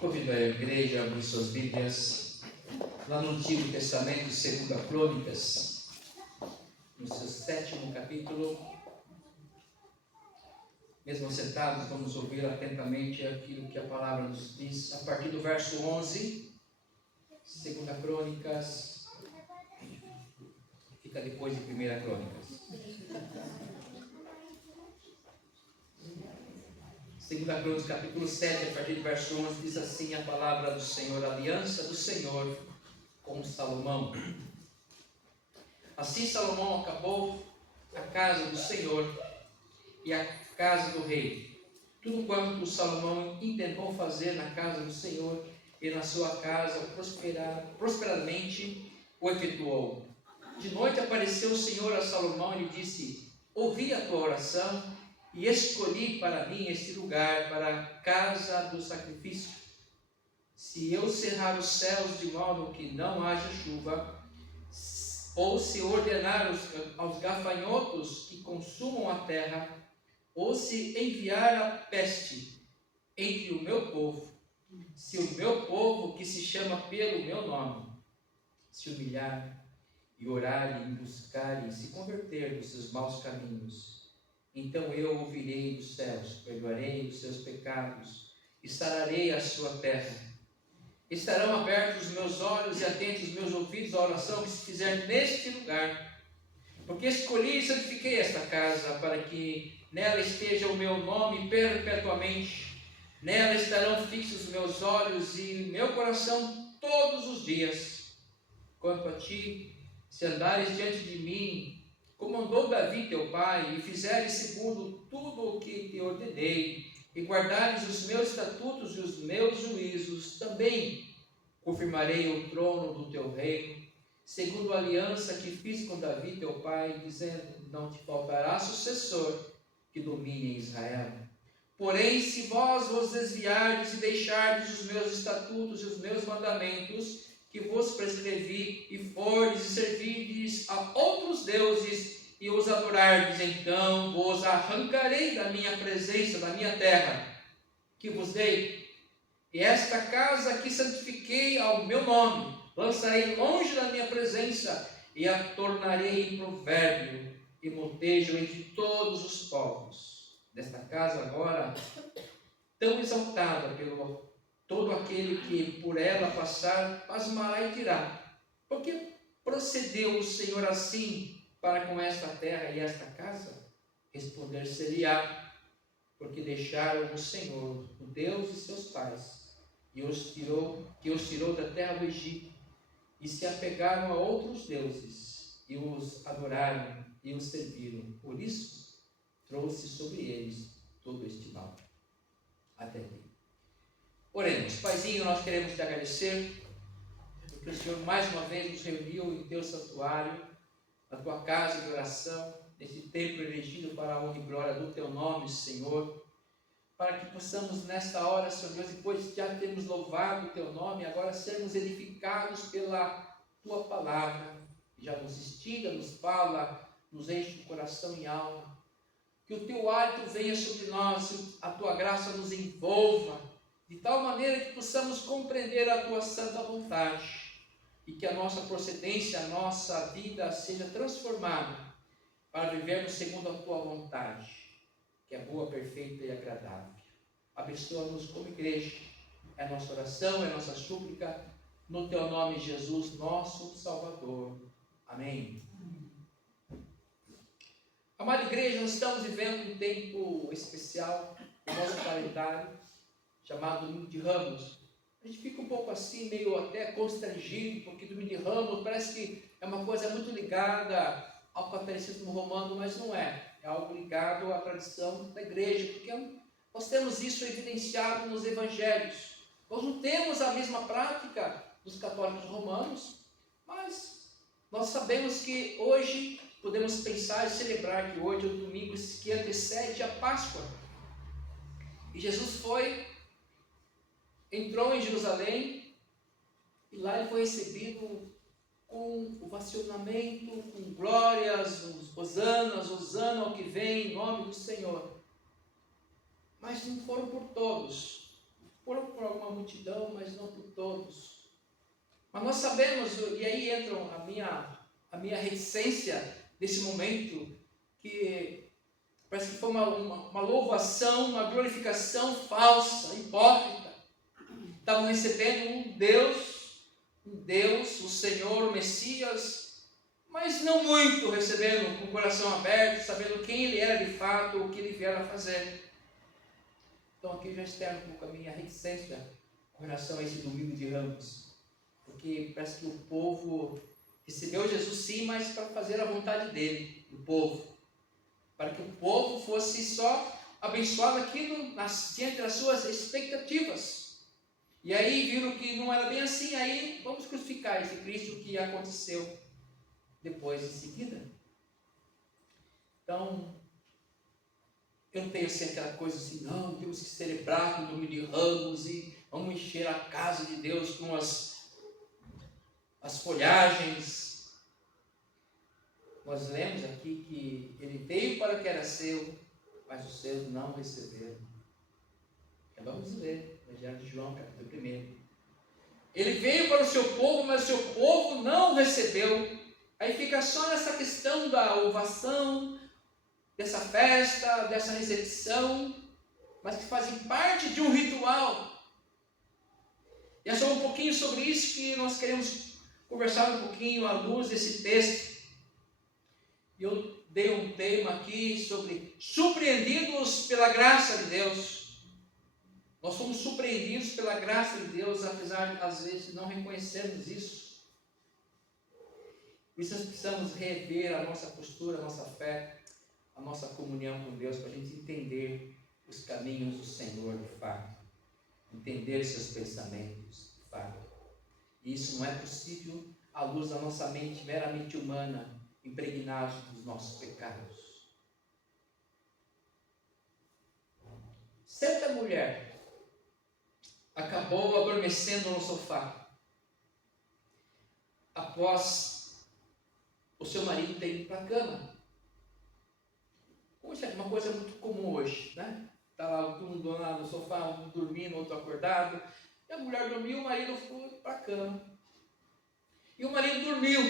Convido a igreja a abrir suas Bíblias lá no Antigo Testamento, 2 Crônicas, no seu 7º capítulo. Mesmo sentados, vamos ouvir atentamente aquilo que a palavra nos diz, a partir do verso 11, 2 Crônicas, fica depois de 1 Crônicas. 2 Crônicas, capítulo 7, a partir do verso 11, diz assim a palavra do Senhor, a aliança do Senhor com Salomão. Assim Salomão acabou a casa do Senhor e a casa do rei. Tudo quanto Salomão intentou fazer na casa do Senhor e na sua casa, prosperadamente o efetuou. De noite apareceu o Senhor a Salomão e lhe disse: ouvi a tua oração e escolhi para mim este lugar, para a casa do sacrifício. Se eu cerrar os céus de modo que não haja chuva, ou se ordenar aos gafanhotos que consumam a terra, ou se enviar a peste entre o meu povo, se o meu povo, que se chama pelo meu nome, se humilhar e orar e me buscar e se converter dos seus maus caminhos, então eu ouvirei dos céus, perdoarei os seus pecados e sararei a sua terra. Estarão abertos os meus olhos e atentos os meus ouvidos à oração que se fizer neste lugar, porque escolhi e santifiquei esta casa, para que nela esteja o meu nome perpetuamente. Nela estarão fixos os meus olhos e meu coração todos os dias. Quanto a ti, se andares diante de mim, como andou Davi teu pai, e fizeres segundo tudo o que te ordenei, e guardares os meus estatutos e os meus juízos, também confirmarei o trono do teu reino, segundo a aliança que fiz com Davi teu pai, dizendo: não te faltará sucessor que domine em Israel. Porém, se vos desviardes e deixardes os meus estatutos e os meus mandamentos, que vos prescrevi, e fordes e servirdes a outros deuses e os adorardes, então vos arrancarei da minha presença, da minha terra, que vos dei, e esta casa que santifiquei ao meu nome, lançarei longe da minha presença, e a tornarei em provérbio e motejo entre todos os povos. Desta casa agora, tão exaltada pelo todo aquele que por ela passar, pasmará e dirá: por que procedeu o Senhor assim para com esta terra e esta casa? Responder-se-lhe-á: porque deixaram o Senhor, o Deus de seus pais, que os tirou da terra do Egito, e se apegaram a outros deuses, e os adoraram e os serviram. Por isso, trouxe sobre eles todo este mal. Até aqui. Oremos. Paizinho, nós queremos te agradecer, porque o Senhor mais uma vez nos reuniu em teu santuário, na tua casa de oração, nesse templo elegido para a honra e glória do teu nome, Senhor, para que possamos nesta hora, Senhor Deus, depois de já termos louvado o teu nome, agora sermos edificados pela tua palavra, que já nos instiga, nos fala, nos enche o coração e alma. Que o teu hálito venha sobre nós, a tua graça nos envolva, de tal maneira que possamos compreender a tua santa vontade, e que a nossa procedência, a nossa vida seja transformada, para vivermos segundo a tua vontade, que é boa, perfeita e agradável. Abençoa-nos como igreja, é a nossa oração, é a nossa súplica, no teu nome, Jesus, nosso Salvador. Amém. Amada igreja, nós estamos vivendo um tempo especial no nosso calendário, chamado Domingo de Ramos. A gente fica um pouco assim, meio até constrangido, porque Domingo de Ramos parece que é uma coisa muito ligada ao catolicismo romano, mas não é. É algo ligado à tradição da igreja, porque nós temos isso evidenciado nos evangelhos. Nós não temos a mesma prática dos católicos romanos, mas nós sabemos que hoje podemos pensar e celebrar que hoje é o domingo que antecede a Páscoa. E Jesus entrou em Jerusalém, e lá ele foi recebido com ovacionamento, com glórias, hosanas, hosana ao que vem em nome do Senhor. Mas não foram por todos, por alguma multidão, mas não por todos. Mas nós sabemos, e aí entra a minha reticência nesse momento, que parece que foi uma louvação, uma glorificação falsa, hipócrita. Estavam recebendo um Deus, o Senhor, o Messias, mas não muito recebendo com o coração aberto, sabendo quem Ele era de fato, o que Ele viera a fazer. Então aqui já externo um pouco a minha reticência com relação a esse domingo de Ramos, porque parece que o povo recebeu Jesus sim, mas para fazer a vontade dele, do povo, para que o povo fosse só abençoado aquilo diante das suas expectativas. E aí viram que não era bem assim, aí vamos crucificar esse Cristo, que aconteceu depois em seguida. Então, eu não tenho assim aquela coisa assim, não, temos que celebrar com o domingo de Ramos e vamos encher a casa de Deus com as folhagens. Nós lemos aqui que ele veio para o que era seu, mas os seus não receberam. Vamos ler, Evangelho de João, capítulo 1. Ele veio para o seu povo, mas o seu povo não recebeu. Aí fica só nessa questão da ovação, dessa festa, dessa recepção, mas que fazem parte de um ritual. E é só um pouquinho sobre isso que nós queremos conversar um pouquinho à luz desse texto. E eu dei um tema aqui sobre surpreendidos pela graça de Deus. Nós somos surpreendidos pela graça de Deus, apesar de às vezes não reconhecermos isso. Por isso nós precisamos rever a nossa postura, a nossa fé, a nossa comunhão com Deus, para a gente entender os caminhos do Senhor de fato, entender seus pensamentos de fato. E isso não é possível à luz da nossa mente meramente humana, impregnados dos nossos pecados. Certa mulher acabou adormecendo no sofá após o seu marido ter ido para a cama. Poxa, é uma coisa muito comum hoje, né? Está lá todo mundo lá no sofá, um dormindo, outro acordado, e a mulher dormiu, o marido foi para a cama. E o marido dormiu,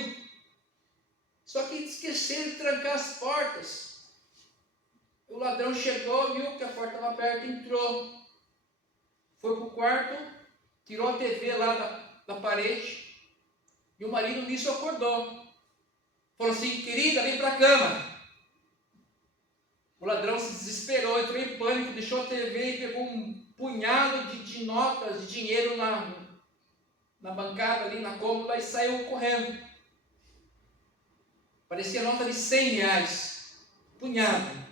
só que esqueceram de trancar as portas. O ladrão chegou, viu que a porta estava aberta, entrou. Foi para o quarto, tirou a TV lá da parede, e o marido nisso acordou. Falou assim: querida, vem para a cama. O ladrão se desesperou, entrou em pânico, deixou a TV e pegou um punhado de notas de dinheiro na bancada, ali na cômoda, e saiu correndo. Parecia nota de R$100, punhado.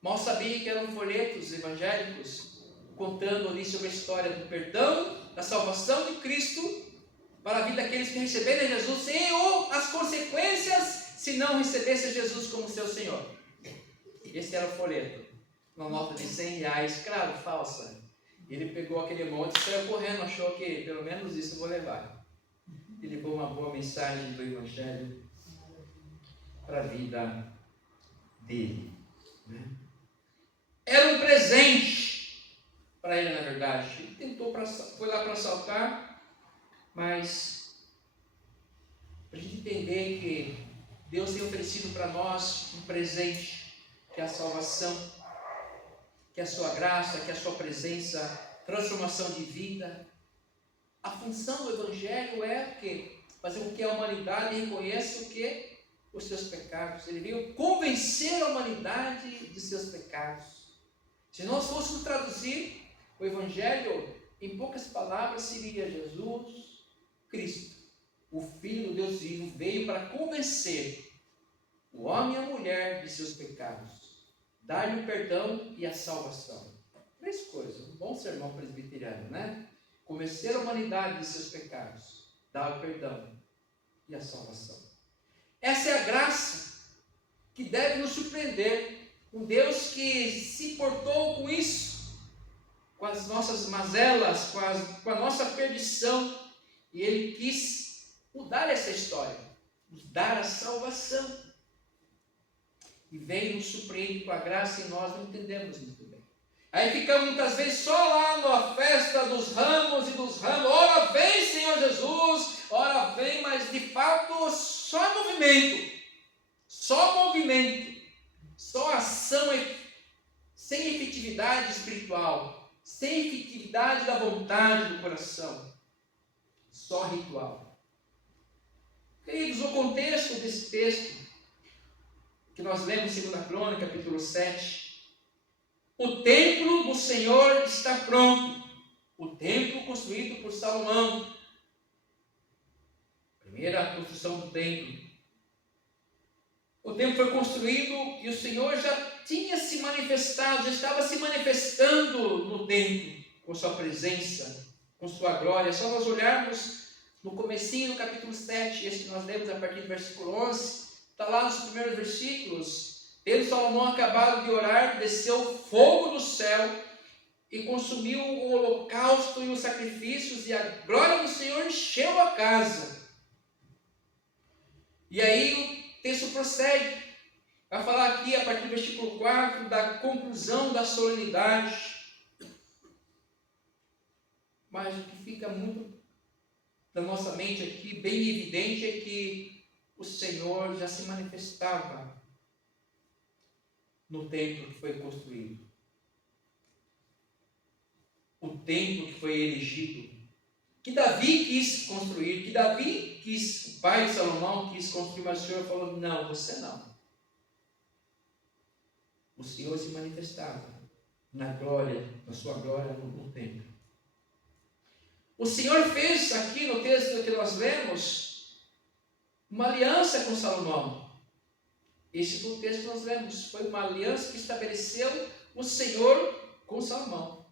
Mal sabia que eram folhetos evangélicos, contando ali sobre a história do perdão, da salvação de Cristo para a vida daqueles que receberem Jesus e as consequências se não recebessem Jesus como seu Senhor. Esse era o folheto, uma nota de R$100, claro, falsa. Ele pegou aquele monte e saiu correndo, achou que pelo menos isso eu vou levar. E levou uma boa mensagem do Evangelho para a vida dele. Era um presente para ele, na verdade. Ele foi lá para assaltar, mas para a gente entender que Deus tem oferecido para nós um presente, que é a salvação, que é a sua graça, que é a sua presença, transformação de vida. A função do Evangelho é o quê? Fazer com que a humanidade reconheça o quê? Os seus pecados. Ele veio convencer a humanidade de seus pecados. Se nós fôssemos traduzir o Evangelho, em poucas palavras, seria: Jesus Cristo, o Filho do Deus vivo, veio para convencer o homem e a mulher de seus pecados, dar-lhe o perdão e a salvação. 3 coisas, um bom sermão presbiteriano, né? Convencer a humanidade de seus pecados, dar o perdão e a salvação. Essa é a graça que deve nos surpreender. Um Deus que se portou com isso, com as nossas mazelas, com a nossa perdição, e Ele quis mudar essa história, nos dar a salvação. E vem e nos surpreende com a graça e nós não entendemos muito bem. Aí ficamos muitas vezes só lá na festa dos ramos e dos ramos. Ora vem, Senhor Jesus, ora vem, mas de fato só movimento, só ação sem efetividade espiritual, sem efetividade da vontade do coração, só ritual. Queridos, o contexto desse texto que nós lemos em 2 Crônicas, capítulo 7, o templo do Senhor está pronto, o templo construído por Salomão, primeira construção do templo. O templo foi construído e o Senhor já tinha se manifestado, já estava se manifestando no templo, com sua presença, com sua glória. É só nós olharmos no comecinho do capítulo 7, esse que nós lemos a partir do versículo 11, está lá nos primeiros versículos. Tendo Salomão acabado de orar, desceu fogo do céu e consumiu o holocausto e os sacrifícios, e a glória do Senhor encheu a casa. E aí o texto prossegue, vai falar aqui a partir do versículo 4, da conclusão da solenidade. Mas o que fica muito na nossa mente aqui, bem evidente, é que o Senhor já se manifestava no templo que foi construído. O templo que foi erigido, que Davi quis construir, o pai de Salomão quis construir, mas o Senhor falou, não, você não. O Senhor se manifestava na glória, na sua glória no templo. O Senhor fez aqui no texto que nós lemos, uma aliança com Salomão. Esse foi o texto que nós lemos, foi uma aliança que estabeleceu o Senhor com Salomão.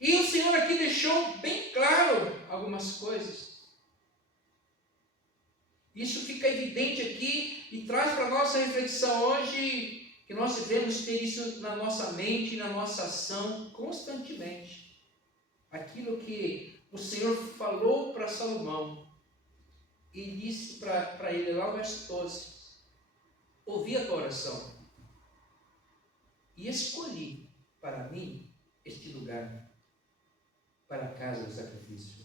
E o Senhor aqui deixou bem claro algumas coisas. Isso fica evidente aqui e traz para a nossa reflexão hoje que nós devemos ter isso na nossa mente e na nossa ação constantemente. Aquilo que o Senhor falou para Salomão e disse para ele lá no verso 12: ouvi a tua oração e escolhi para mim este lugar, para a casa do sacrifício.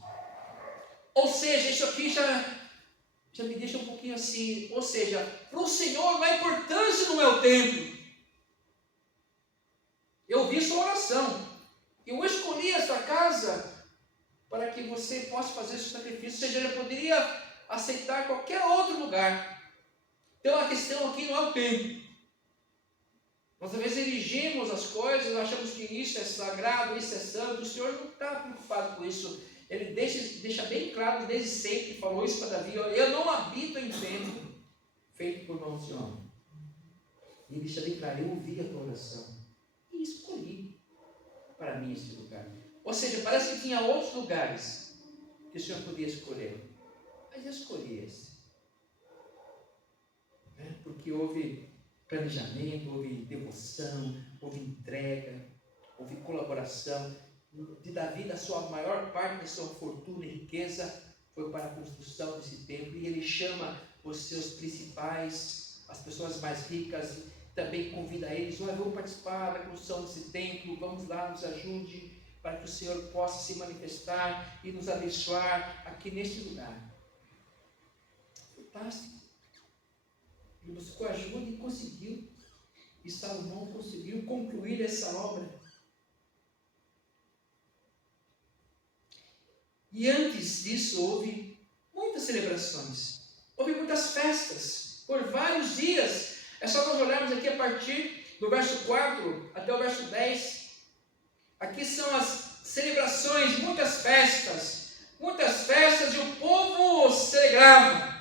Ou seja, isso aqui já me deixa um pouquinho assim, ou seja, para o Senhor não há importância no meu templo. Eu ouvi sua oração, eu escolhi essa casa para que você possa fazer seu sacrifício, ou seja, ele poderia aceitar qualquer outro lugar. Então a questão aqui não é o templo. Nós às vezes erigimos as coisas, achamos que isso é sagrado, isso é santo. O Senhor não está preocupado com isso. Ele deixa bem claro desde sempre, falou isso para Davi: eu não habito em templo feito por mãos de homem. E ele deixa bem claro: eu ouvi a tua oração e escolhi para mim esse lugar. Ou seja, parece que tinha outros lugares que o Senhor podia escolher, mas eu escolhi esse. Porque houve planejamento, houve devoção, houve entrega, houve colaboração. De Davi, da sua maior parte da sua fortuna e riqueza foi para a construção desse templo, e ele chama os seus principais, as pessoas mais ricas, também convida eles: olha, vamos participar da construção desse templo, vamos lá, nos ajude, para que o Senhor possa se manifestar e nos abençoar aqui neste lugar. Fantástico. Ele buscou ajuda e conseguiu. E Salomão conseguiu concluir essa obra. E antes disso houve muitas celebrações. Houve muitas festas. Por vários dias. É só nós olharmos aqui a partir do verso 4 até o verso 10. Aqui são as celebrações, muitas festas e o povo celebrava.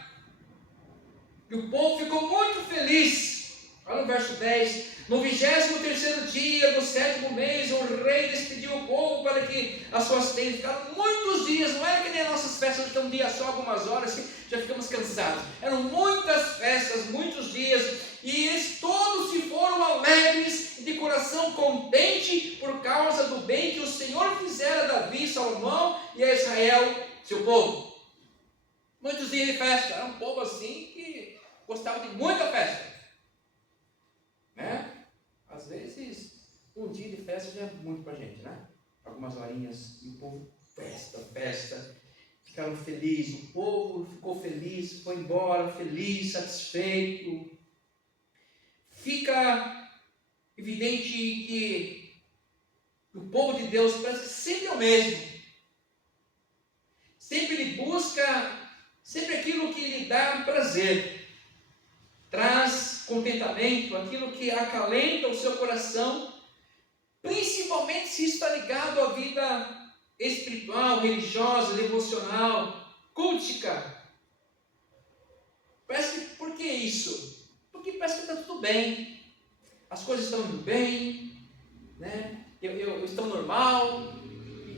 E o povo ficou muito feliz. Olha no verso 10. No 23º dia do 7º mês, o rei despediu o povo para que as suas tendas. Ficaram muitos dias, não era que nem as nossas festas de um dia só, algumas horas, que já ficamos cansados. Eram muitas festas, muitos dias, e eles todos se foram alegres e de coração contente por causa do bem que o Senhor fizera a Davi, Salomão e a Israel, seu povo. Muitos dias de festa. Era um povo assim que gostava de muita festa, né? Às vezes um dia de festa já é muito para a gente, né? Algumas horinhas, e o povo, festa. Ficaram felizes, o povo ficou feliz, foi embora feliz, satisfeito. Fica evidente que o povo de Deus parece que sempre é o mesmo. Sempre ele busca, sempre aquilo que lhe dá prazer. Traz contentamento, aquilo que acalenta o seu coração, principalmente se está ligado à vida espiritual, religiosa, devocional, cultica. Parece que, por que isso? Porque parece que está tudo bem, as coisas estão indo bem, né? Eu estou normal,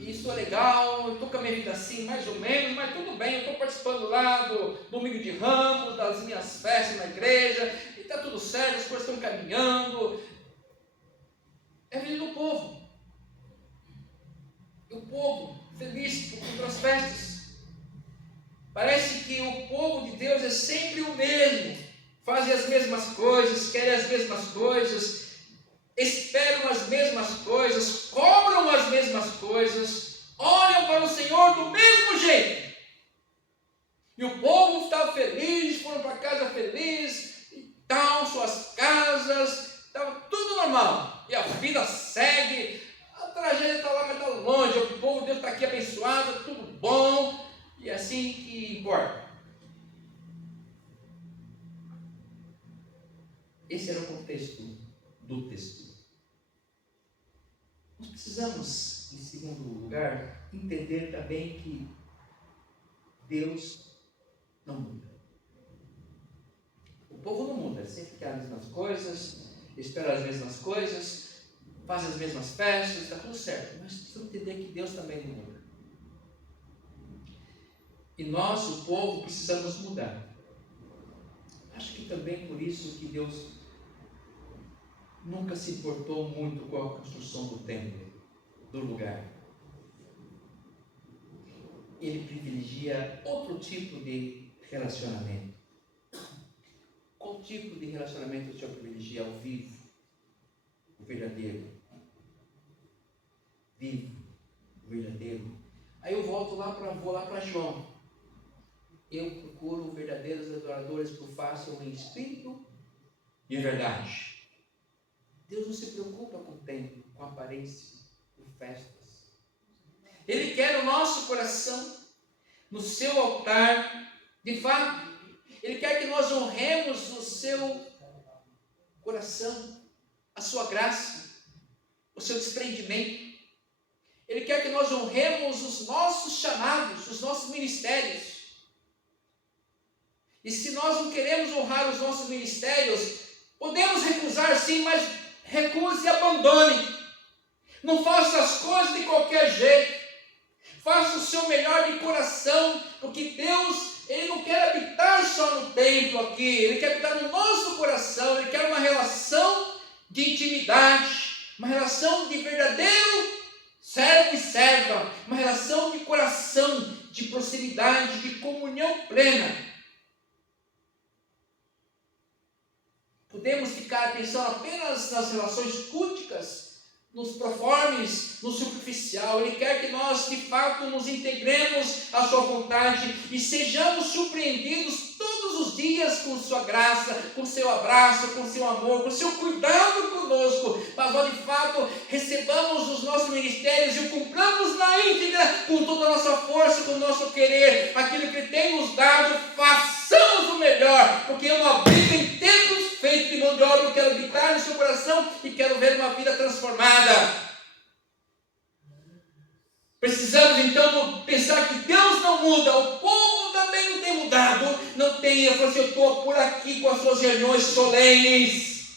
isso é legal, eu estou com a minha vida assim, mais ou menos, mas tudo bem, eu estou participando lá do Domingo de Ramos, das minhas festas na igreja, e está tudo certo, as coisas estão caminhando. É a vida do povo. O povo feliz por as festas. Parece que o povo de Deus é sempre o mesmo. Fazem as mesmas coisas, querem as mesmas coisas, esperam as mesmas coisas, cobram as mesmas coisas, olham para o Senhor do mesmo jeito. E o povo está feliz, foram para casa feliz, e tal, suas casas, estava tudo normal. E a vida segue. A tragédia está lá, mas está longe. O povo de Deus está aqui abençoado, tudo bom. E é assim que importa. Esse era o contexto do texto. Nós precisamos, em segundo lugar, entender também que Deus não muda. O povo não muda, sempre quer as mesmas coisas, espera as mesmas coisas, faz as mesmas festas, está tudo certo, mas precisamos entender que Deus também não muda. E nós, o povo, precisamos mudar. Acho que também por isso que Deus nunca se importou muito com a construção do templo, do lugar. Ele privilegia outro tipo de relacionamento. Qual tipo de relacionamento o Senhor privilegia? O vivo, o verdadeiro. Vivo, o verdadeiro. Aí eu vou lá para João. Eu procuro verdadeiros adoradores que o façam em espírito e em verdade. Deus não se preocupa com o templo, com a aparência, com festas. Ele quer o nosso coração no seu altar, de fato. Ele quer que nós honremos o seu coração, a sua graça, o seu desprendimento. Ele quer que nós honremos os nossos chamados, os nossos ministérios. E se nós não queremos honrar os nossos ministérios, podemos recusar sim, mas recuse e abandone. Não faça as coisas de qualquer jeito. Faça o seu melhor de coração, porque Deus, Ele não quer habitar só no templo aqui, Ele quer habitar no nosso coração, Ele quer uma relação de intimidade, uma relação de verdadeiro servo e serva, uma relação de coração, de proximidade, de comunhão plena. Podemos ficar pensando apenas nas relações culticas, nos proformes, no superficial. Ele quer que nós, de fato, nos integremos à sua vontade e sejamos surpreendidos todos os dias com sua graça, com seu abraço, com seu amor, com seu cuidado conosco. Mas, ó, de fato, recebamos os nossos ministérios e o cumpramos na íntegra, com toda a nossa força, com o nosso querer, aquilo que Ele tem nos dado, façamos o melhor, porque eu não abrigo em templos feitos de mão de obra, eu quero habitar no seu coração e quero ver uma vida transformada. Precisamos então pensar que Deus não muda, o povo também não tem mudado, não tem. Eu falo assim, eu estou por aqui com as suas reuniões solenes,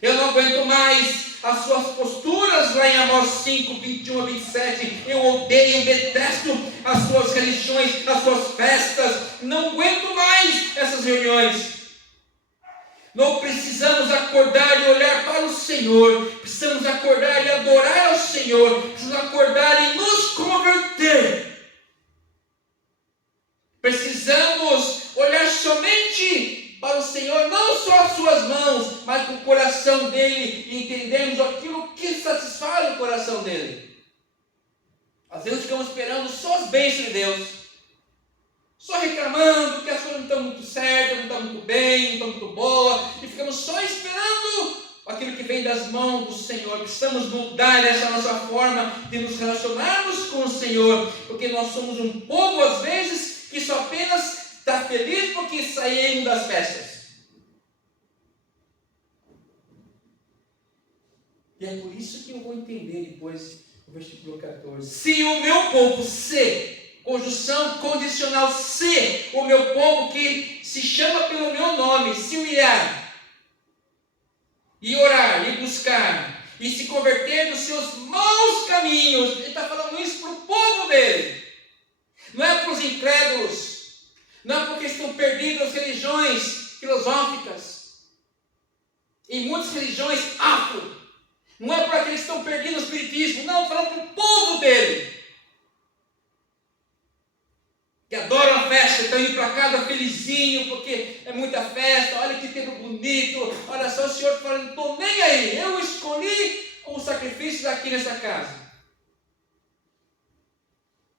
eu não aguento mais as suas posturas lá em Amós 5, 21 a 27, eu odeio, detesto as suas religiões, as suas festas, não aguento mais essas reuniões. Nós precisamos acordar e olhar para o Senhor, precisamos acordar e adorar ao Senhor, precisamos acordar e nos converter. Precisamos olhar somente para o Senhor, não só as suas mãos, mas com o coração dele, e entendermos aquilo que satisfaz o coração dele. Às vezes ficamos esperando só as bênçãos de Deus, só reclamando que as coisas não estão muito certas, não estão muito bem, não estão muito boas, e ficamos só esperando aquilo que vem das mãos do Senhor. Precisamos mudar essa nossa forma de nos relacionarmos com o Senhor, porque nós somos um povo, às vezes, que só apenas está feliz porque saímos das festas. E é por isso que eu vou entender depois o versículo 14. Se o meu povo, se, conjunção condicional, se o meu povo que se chama pelo meu nome, se humilhar, e orar, e buscar, e se converter dos seus maus caminhos, ele está falando isso para o povo dele, não é para os incrédulos, não é porque estão perdidos nas religiões filosóficas, em muitas religiões afro, não é para aqueles que estão perdidos no espiritismo, não, falando para o povo dele, que adoram a festa, estão indo para casa felizinho, porque é muita festa, olha que tempo bonito, olha só o Senhor falando, não estou nem aí, eu escolhi os sacrifícios aqui nessa casa.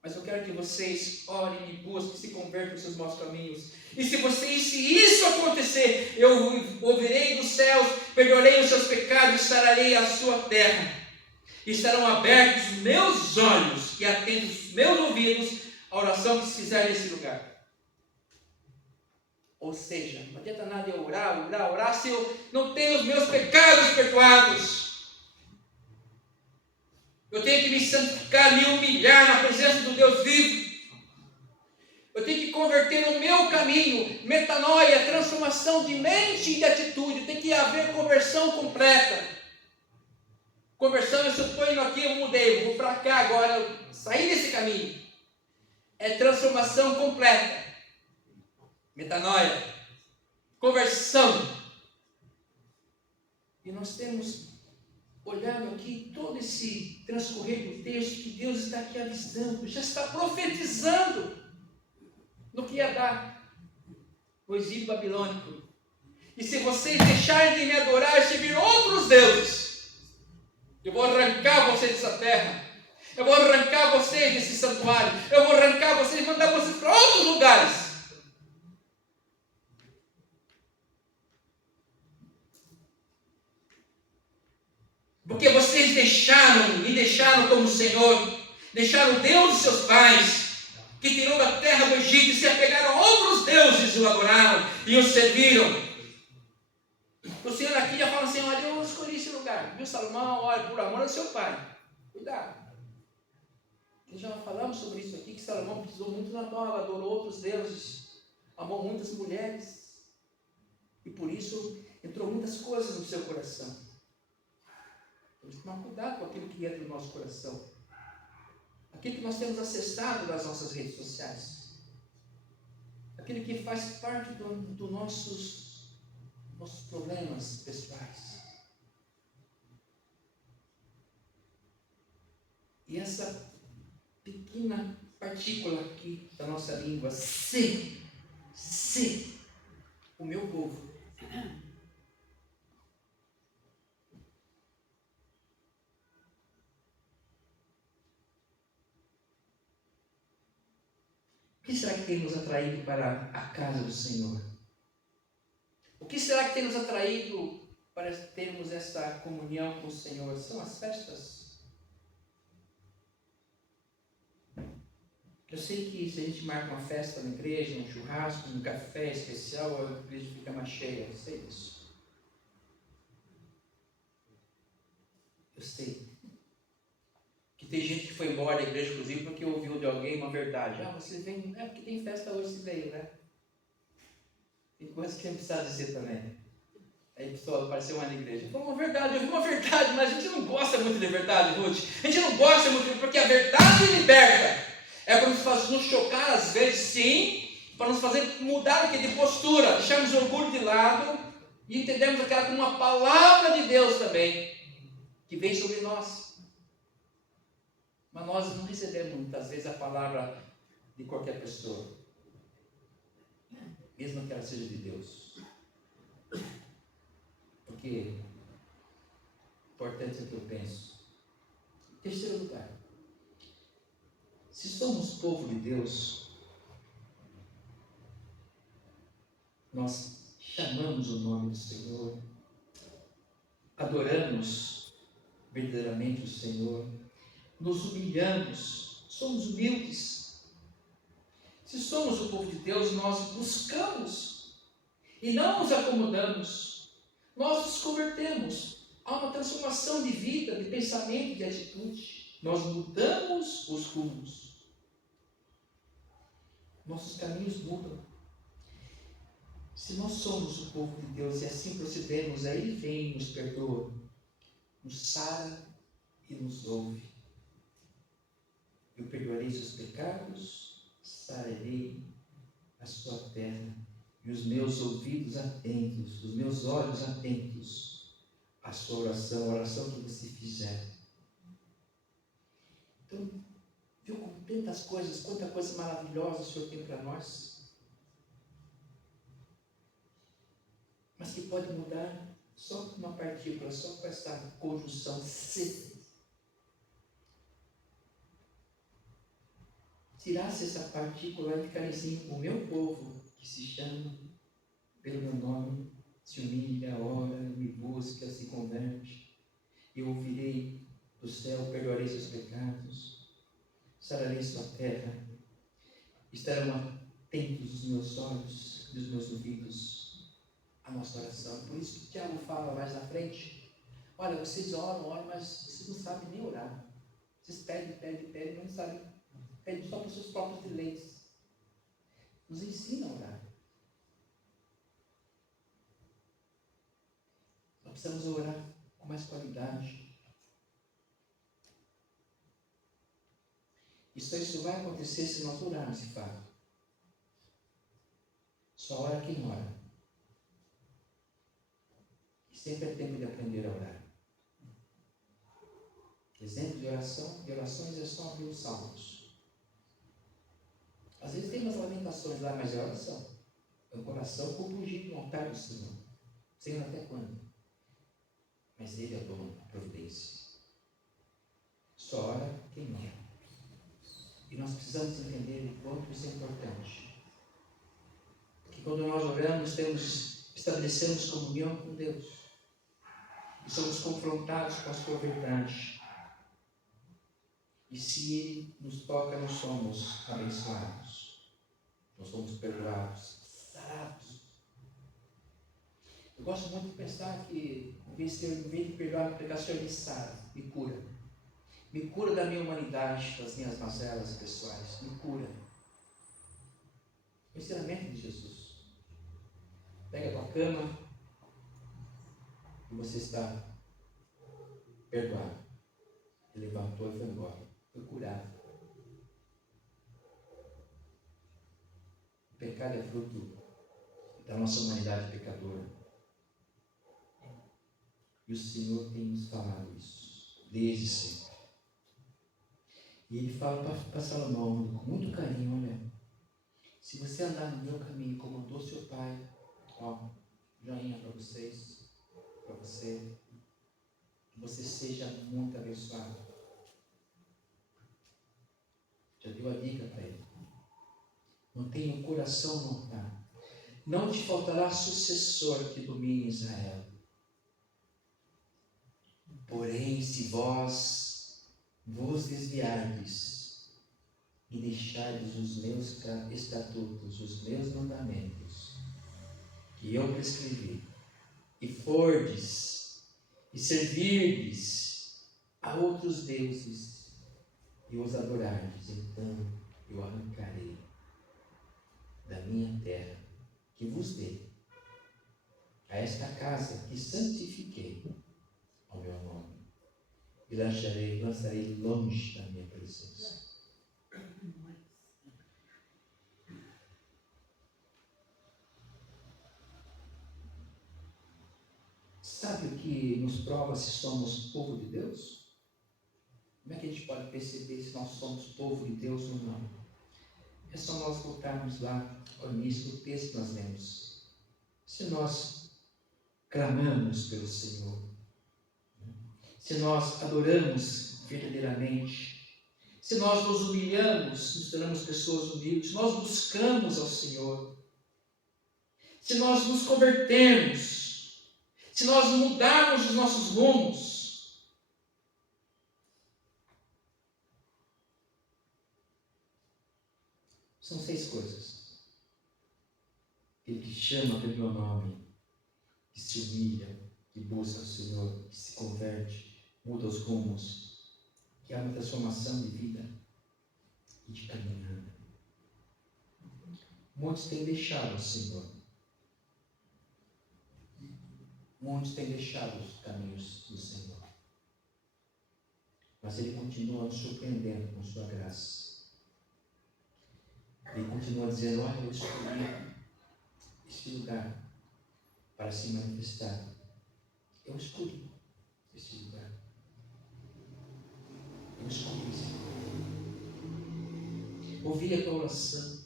Mas eu quero que vocês orem e busquem, se convertam dos seus maus caminhos. E se isso acontecer, eu ouvirei dos céus, perdoarei os seus pecados e sararei a sua terra. Estarão abertos os meus olhos e atentos os meus ouvidos à oração que se fizer nesse lugar. Ou seja, não adianta nada eu orar, se eu não tenho os meus pecados perdoados. Eu tenho que me santificar, me humilhar na presença do Deus vivo. Eu tenho que converter o meu caminho, metanoia, transformação de mente e de atitude. Tem que haver conversão completa. Conversão, eu estou indo aqui, eu mudei, vou para cá agora, eu saí desse caminho. É transformação completa. Metanoia. Conversão. E nós temos, olhando aqui, todo esse transcorrer do texto, que Deus está aqui avisando, já está profetizando no que ia dar o exílio babilônico. E se vocês deixarem de me adorar e servir outros deuses, eu vou arrancar vocês dessa terra, eu vou arrancar vocês desse santuário, eu vou arrancar vocês e mandar vocês para outros lugares. Porque vocês me deixaram como Senhor, deixaram Deus de seus pais, que tirou da terra do Egito, e se apegaram a outros deuses e o adoraram e o serviram. O Senhor aqui já fala assim, olha, eu escolhi esse lugar, viu Salomão, olha, por amor do seu pai, cuidado. Nós já falamos sobre isso aqui, que Salomão pisou muito na bola, adorou outros deuses, amou muitas mulheres, e por isso entrou muitas coisas no seu coração. Temos que tomar cuidado com aquilo que entra no nosso coração, aquilo que nós temos acessado das nossas redes sociais, aquilo que faz parte dos nossos problemas pessoais. E essa pequena partícula aqui da nossa língua, se o meu povo o que será que tem nos atraído para a casa do Senhor? O que será que tem nos atraído para termos essa comunhão com o Senhor? São as festas? Eu sei que se a gente marca uma festa na igreja, um churrasco, um café especial, a igreja fica mais cheia. Eu sei disso. Eu sei. Que tem gente que foi embora da igreja, inclusive, porque ouviu de alguém uma verdade. Ah, você vem, é porque tem festa hoje, você veio, né? Tem coisas que a gente precisa dizer também. Aí a pessoa apareceu uma na igreja. Foi uma verdade, eu vi uma verdade, mas a gente não gosta muito de verdade, Ruth. A gente não gosta muito, porque a verdade liberta. É para nos chocar às vezes, sim, para nos fazer mudar o que de postura, deixarmos o orgulho de lado e entendemos aquela como uma palavra de Deus também, que vem sobre nós. Mas nós não recebemos muitas vezes a palavra de qualquer pessoa, mesmo que ela seja de Deus. Porque, importante é o que eu penso. Terceiro lugar, se somos povo de Deus, nós chamamos o nome do Senhor, adoramos verdadeiramente o Senhor, nos humilhamos, somos humildes. Se somos o povo de Deus, nós buscamos e não nos acomodamos, nós nos convertemos. Há uma transformação de vida, de pensamento, de atitude. Nós mudamos os rumos. Nossos caminhos mudam. Se nós somos o povo de Deus e assim procedemos, aí Ele vem e nos perdoa, nos sara e nos ouve. Eu perdoarei os seus pecados, sararei a sua terra, e os meus ouvidos atentos, os meus olhos atentos à sua oração, a oração que você fizer. Então, viu com tantas coisas, quanta coisa maravilhosa o Senhor tem para nós, mas que pode mudar só com uma partícula, só com essa conjunção se. Tirasse essa partícula e ficaria assim, o meu povo, que se chama pelo meu nome, se humilha, ora, me busca, se converte, eu ouvirei do céu, perdoarei seus pecados, sararei sua terra, estarão atentos os meus olhos e os meus ouvidos à nossa oração. Por isso que o Tiago fala mais na frente, olha, vocês oram, mas vocês não sabem nem orar. Vocês pedem, mas não sabem. Pedem só para os seus próprios deleites. Nos ensina a orar. Nós precisamos orar com mais qualidade. Isso vai acontecer se nós orarmos de fato. Só ora quem ora. E sempre é tempo de aprender a orar. Exemplo de orações é só abrir os salmos. Às vezes tem umas lamentações lá, mas é oração. É um coração compungido no altar do Senhor. Senhor, até quando? Mas Ele é o dono da providência. Só ora quem ora. E nós precisamos entender o quanto isso é importante. Porque quando nós oramos, estabelecemos comunhão com Deus. E somos confrontados com a sua verdade. E se Ele nos toca, nós somos abençoados. Nós somos perdoados, sarados. Eu gosto muito de pensar que, em vez de perdoar, me pregação, Ele sara, me cura. Me cura da minha humanidade, das minhas mazelas pessoais. Me cura. O ensinamento de Jesus. Pega a tua cama e você está perdoado. Ele levantou e foi embora. Foi curado. O pecado é fruto da nossa humanidade pecadora. E o Senhor tem nos falado isso desde sempre. E Ele fala para Salomão com muito carinho, olha, se você andar no meu caminho como andou seu pai, ó, joinha para vocês, para você, que você seja muito abençoado. Já deu a dica para ele. Mantenha o coração no altar. Não te faltará sucessor que domine Israel. Porém, se vós vos desviardes e deixardes os meus estatutos, os meus mandamentos, que eu prescrevi, e fordes, e servirdes a outros deuses, e os adorardes, então eu arrancarei da minha terra, que vos dei, a esta casa que santifiquei ao meu nome, e lançarei longe da minha presença. Sabe o que nos prova se somos povo de Deus? Como é que a gente pode perceber se nós somos povo de Deus ou não? É só nós voltarmos lá ao início do texto que nós lemos. Se nós clamamos pelo Senhor, se nós adoramos verdadeiramente, se nós nos humilhamos, nos tornamos pessoas humildes, se nós buscamos ao Senhor, se nós nos convertermos, se nós mudarmos os nossos rumos, são 6 coisas. Ele que chama pelo meu nome, que se humilha, que busca o Senhor, que se converte, muda os rumos, que há uma transformação de vida e de caminhada. Muitos têm deixado o Senhor. Muitos têm deixado os caminhos do Senhor. Mas Ele continua nos surpreendendo com sua graça. Ele continua dizendo: olha, eu escolhi este lugar para se manifestar. Eu escolhi este lugar. Eu escolhi esse lugar. Ouvi a tua oração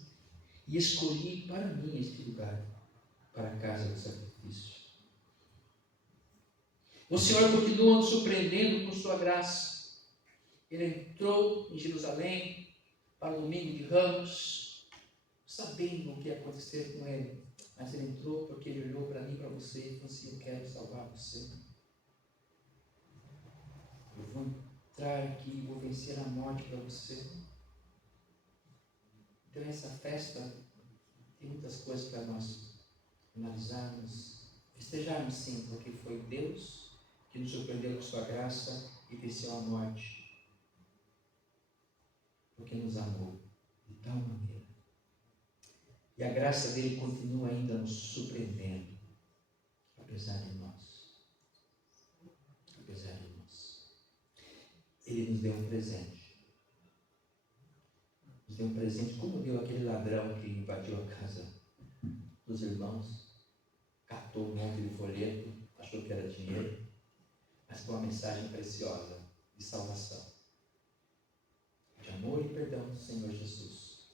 e escolhi para mim este lugar, para a casa do sacrifício. O Senhor continua nos surpreendendo com sua graça. Ele entrou em Jerusalém para o domingo de Ramos, sabendo o que ia acontecer com ele. Mas ele entrou porque ele olhou para mim e para você e falou assim: eu quero salvar você. Eu vou entrar aqui e vou vencer a morte para você. Então essa festa tem muitas coisas para nós analisarmos, festejarmos sim, porque foi Deus que nos surpreendeu com sua graça e venceu a morte, porque nos amou de tal maneira. E a graça dele continua ainda nos surpreendendo, apesar de nós. Apesar de nós. Ele nos deu um presente. Nos deu um presente como deu aquele ladrão que invadiu a casa dos irmãos, catou um monte de folheto, achou que era dinheiro, mas com uma mensagem preciosa de salvação, de amor e perdão do Senhor Jesus,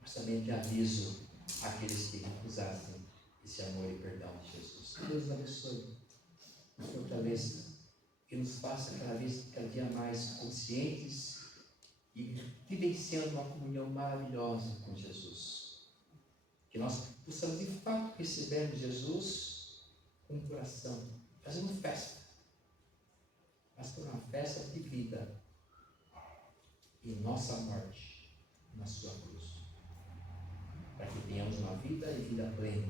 mas também de aviso àqueles que recusassem esse amor e perdão de Jesus. Que Deus nos abençoe, nos fortaleça e nos faça cada dia mais conscientes e vivenciando uma comunhão maravilhosa com Jesus. Que nós possamos de fato recebermos Jesus com o coração, fazendo festa, mas por uma festa de vida e nossa morte na sua cruz, para que tenhamos uma vida e vida plena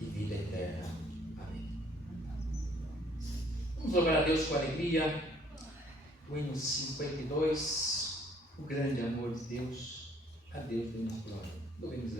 e vida eterna. Amém. Vamos louvar a Deus com alegria. O hino 52, o grande amor de Deus. A Deus demos glória. Louvemos